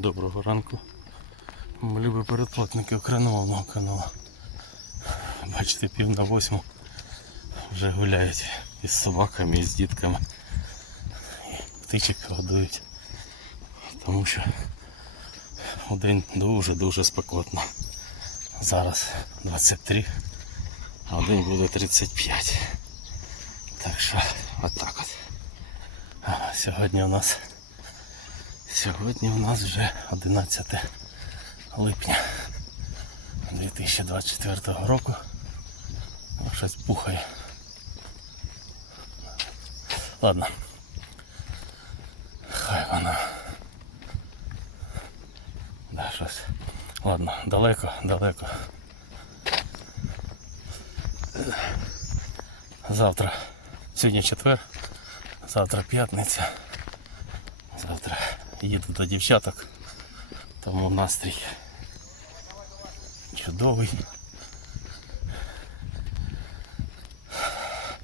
Доброго ранку. Любі передплатники україномовного каналу. Бачите, пів на восьму вже гуляють із собаками, і з дітками. Птичок годують. Тому що день дуже-дуже спекотно. Зараз 23, а в день буде 35. Так що отак от. Сьогодні у нас Сьогодні у нас вже 11 липня 2024 року. Щось пухає. Ладно. Хай вона. Да, щось. Ладно, далеко, далеко. Завтра. Сьогодні четвер, завтра п'ятниця. Їду до дівчаток, тому настрій чудовий.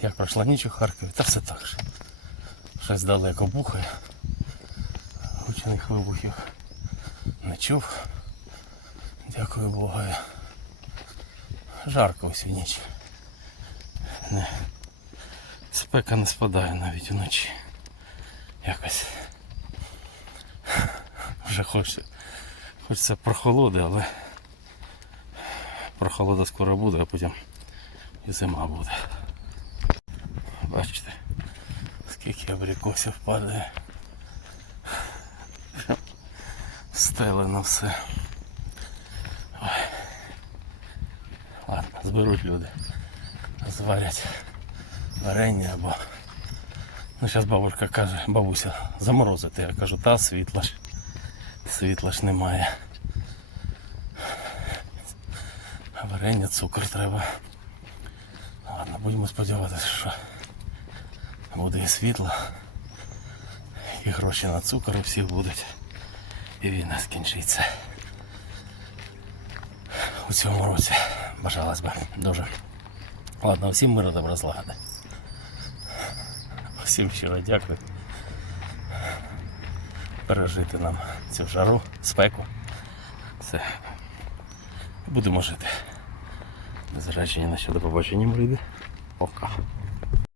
Як пройшла ніч у Харкові, та все так же. Щось далеко бухає. Гучних вибухів не чув. Дякую Богу. Жарко усю ніч. Не. Спека не спадає навіть вночі. Якось вже хочеться, хочеться прохолоди, але прохолода скоро буде, а потім і зима буде. Бачите, скільки абрикосів падає. Стелено все. Ой. Ладно, зберуть люди. Зварять варення або Ну, зараз бабушка каже, бабуся, заморозити. Я кажу, та світла ж. Світла ж немає. Варення, цукор треба. Ладно, будемо сподіватися, що буде і світло. І гроші на цукор у всіх будуть. І війна скінчиться. У цьому році бажалось би дуже. Ладно, всім миру добра злагоди. Всім щиро дякую. Пережити нам цю жару, спеку. Все. Будемо жити. Незважаючи ні на щодо побачення, мої. Пока.